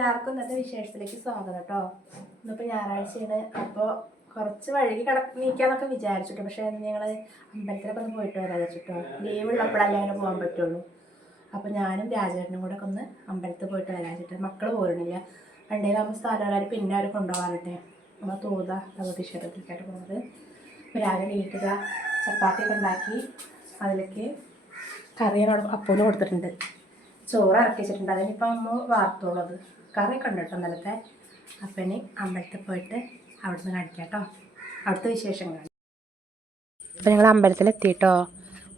എല്ലാവർക്കും ഇന്നത്തെ വിശേഷത്തിലേക്ക് സ്വാഗതം കേട്ടോ. ഇന്നിപ്പോൾ ഞായറാഴ്ചയാണ്. അപ്പോൾ കുറച്ച് വഴുകി കട നീക്കാന്നൊക്കെ വിചാരിച്ചിട്ടു പക്ഷേ ഞങ്ങൾ അമ്പലത്തിലൊക്കെ ഒന്ന് പോയിട്ട് വരാതെ വെച്ചിട്ടോ. ലീവ് ഉള്ളപ്പോഴല്ലേ അങ്ങനെ പോകാൻ പറ്റുള്ളൂ. അപ്പോൾ ഞാനും രാജേട്ടനും കൂടെ ഒക്കെ ഒന്ന് അമ്പലത്തിൽ പോയിട്ട് വരാൻ വെച്ചിട്ട് മക്കൾ പോരണില്ല സ്ഥലം സ്ഥാനക്കാർ പിന്നെ അവർ കൊണ്ടുപോകാറുണ്ട്. നമ്മൾ തോത ഭഗവതി ക്ഷേത്രത്തിലേക്കായിട്ട് പോകുന്നത്. അപ്പോൾ രാവിലെ നീട്ടുക ചപ്പാത്തി ഒക്കെ ഉണ്ടാക്കി അതിലേക്ക് കറിയാണ് അപ്പോൾ കൊടുത്തിട്ടുണ്ട്. ചോറ് ഇറക്കി വെച്ചിട്ടുണ്ട് അതിനിപ്പോൾ അമ്മ വാർത്തോളത്. കറി കണ്ടിട്ടോ ഇന്നലത്തെ? അപ്പം ഇനി അമ്പലത്തിൽ പോയിട്ട് അവിടുന്ന് കാണിക്കാം കേട്ടോ അവിടുത്തെ വിശേഷം കാണാം അപ്പം ഞങ്ങൾ അമ്പലത്തിലെത്തിയിട്ടോ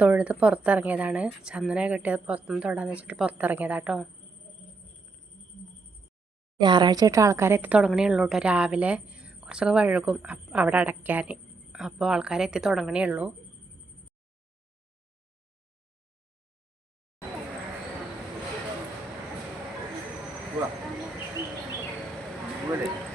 തൊഴുത് പുറത്തിറങ്ങിയതാണ്. ചന്ദന കിട്ടിയത് പുറത്തുനിന്ന് തൊടാന്ന് വെച്ചിട്ട് പുറത്തിറങ്ങിയതാട്ടോ ഞായറാഴ്ച തൊട്ട് ആൾക്കാരെ എത്തി തുടങ്ങണേ ഉള്ളൂ കേട്ടോ രാവിലെ കുറച്ചൊക്കെ വഴുകും. അവിടെ അടയ്ക്കാൻ. അപ്പോൾ ആൾക്കാരെ എത്തി തുടങ്ങണേ ഉള്ളൂ. 出来，出来。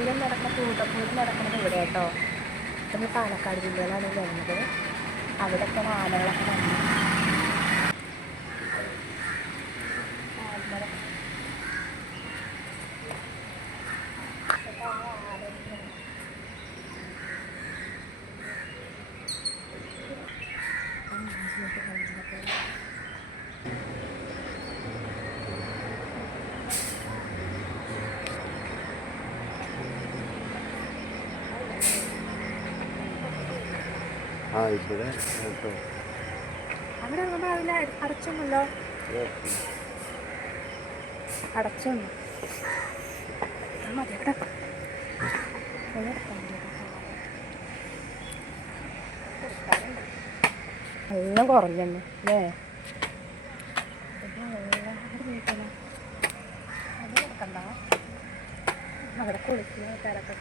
പൂരം നടക്കുന്ന പൂട്ടപ്പൂരം നടക്കുന്നത് ഇവിടെ കേട്ടോ നമ്മൾ പാലക്കാട് ജില്ലയിലാണ് വരുന്നത്. അവിടെയൊക്കെ ആനകളൊക്കെ വന്നു ആ കേട്ടോ. അവിടെ അവിടെ നല്ല കുറഞ്ഞു അല്ലേ? അവിടെ കുളിക്കുന്ന മഴക്കാലാകുമ്പോൾ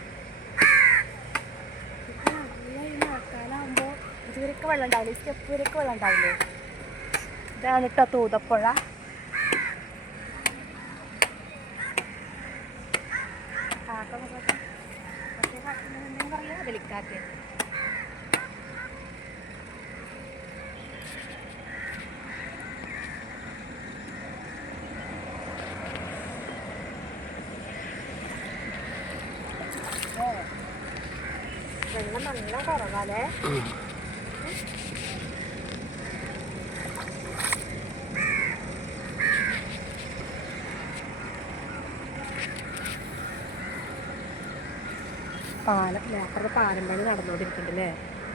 ഇതുവരെയൊക്കെ വെള്ളം ഉണ്ടാവില്ല? സ്റ്റെപ്പ് വരെയൊക്കെ വെള്ളം ഉണ്ടാവില്ലേ? ഇതാണ് കേട്ടോ തൂതപ്പുഴ. വെള്ളം നല്ല കുറവാലേ പാലം അപ്പുറത്തെ പാലം പണി നടന്നുകൊണ്ടിരിക്കുന്നുണ്ട് അല്ലേ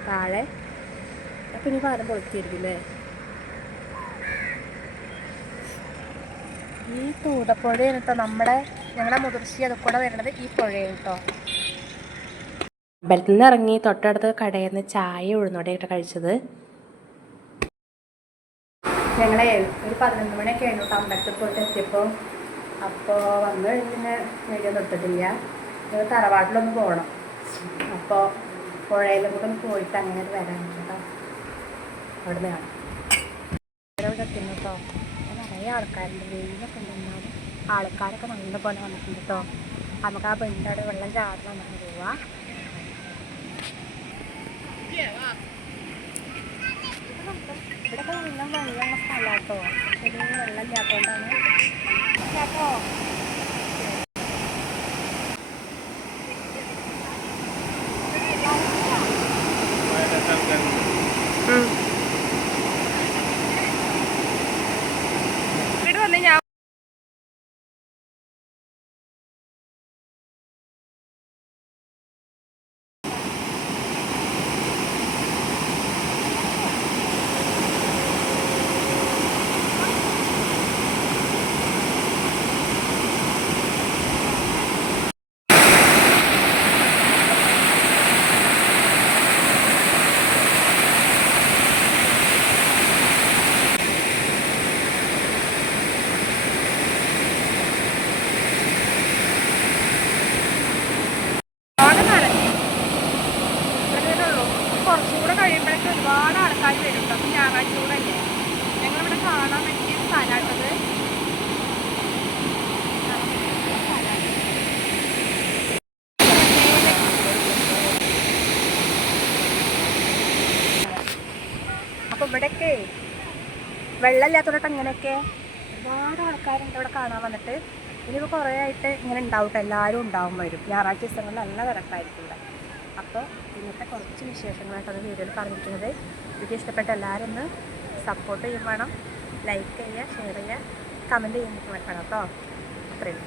താഴെ. അപ്പം ഇനി പാലം അല്ലേ ഈ തൂതപ്പുഴയാണ് കേട്ടോ നമ്മുടെ ഞങ്ങളുടെ മുതിർച്ചി അതുകൂടെ കൂടെ വരുന്നത് ഈ പുഴയാണ് കേട്ടോ അമ്പലത്തിൽ നിന്ന് ഇറങ്ങി തൊട്ടടുത്ത് കടയിൽ നിന്ന് ചായ ഉഴുന്നോടെയായിട്ട് കഴിച്ചത്. ഞങ്ങളെ ഒരു പതിനൊന്ന് മണിയൊക്കെ ആയിരുന്നു കേട്ടോ അമ്പലത്തിൽ പോയിട്ട് എത്തിയപ്പോൾ അപ്പോൾ വന്നു കഴിഞ്ഞ് പിന്നെ വീഡിയോ നിർത്തിട്ടില്ല ഞങ്ങൾ തറവാട്ടിലൊന്ന് പോകണം അപ്പോൾ പുഴയിലും കൂടെ ഒന്ന് പോയിട്ട് അങ്ങനെ വരാൻ കേട്ടോ. അവിടെ കാണാം. ഇവിടെ എത്തുന്നു കേട്ടോ. നിറയെ ആൾക്കാരുണ്ട്. വെയിലൊക്കെ ഉണ്ടെന്നാലും ആൾക്കാരൊക്കെ നല്ല പോലെ വന്നിട്ടുണ്ട് കേട്ടോ. നമുക്ക് ആ ബെണ്ടയുടെ വെള്ളം ചാർന്ന് നമുക്ക് പോവാം. ഇവിടെയൊക്കെ വെള്ളം വെള്ളമുള്ള സ്ഥലമാണ് കേട്ടോ. വെള്ളം ഇല്ലാത്തതുകൊണ്ടാണ്. കേട്ടോ ഇവിടെ വന്ന് ഞാൻ കാഴ്ചകളല്ലേ ഞങ്ങളിവിടെ കാണാൻ പറ്റിയ സ്ഥലമാട്ടത് അപ്പൊ ഇവിടെയൊക്കെ വെള്ളമില്ലാത്തവരോട്ട് അങ്ങനെയൊക്കെ ഒരുപാട് ആൾക്കാരുണ്ട് ഇവിടെ കാണാൻ വന്നിട്ട്. ഇനിയിപ്പോൾ കുറേ ആയിട്ട് ഇങ്ങനെ ഉണ്ടാവും. എല്ലാവരും ഉണ്ടാവും വരും. ഞായറാഴ്ച ദിവസങ്ങളിൽ നല്ല തിരക്കായിരിക്കും ഇവിടെ. അപ്പോൾ ഇന്നത്തെ കുറച്ച് വിശേഷങ്ങളായിട്ടാണ് വീഡിയോയിൽ പറഞ്ഞിരിക്കുന്നത്. വീഡിയോ ഇഷ്ടപ്പെട്ട എല്ലാവരും ഒന്ന് സപ്പോർട്ട് ചെയ്യും വേണം. ലൈക്ക് ചെയ്യുക ഷെയർ ചെയ്യുക കമന്റ് ചെയ്യാൻ വേണം കേട്ടോ അത്രയും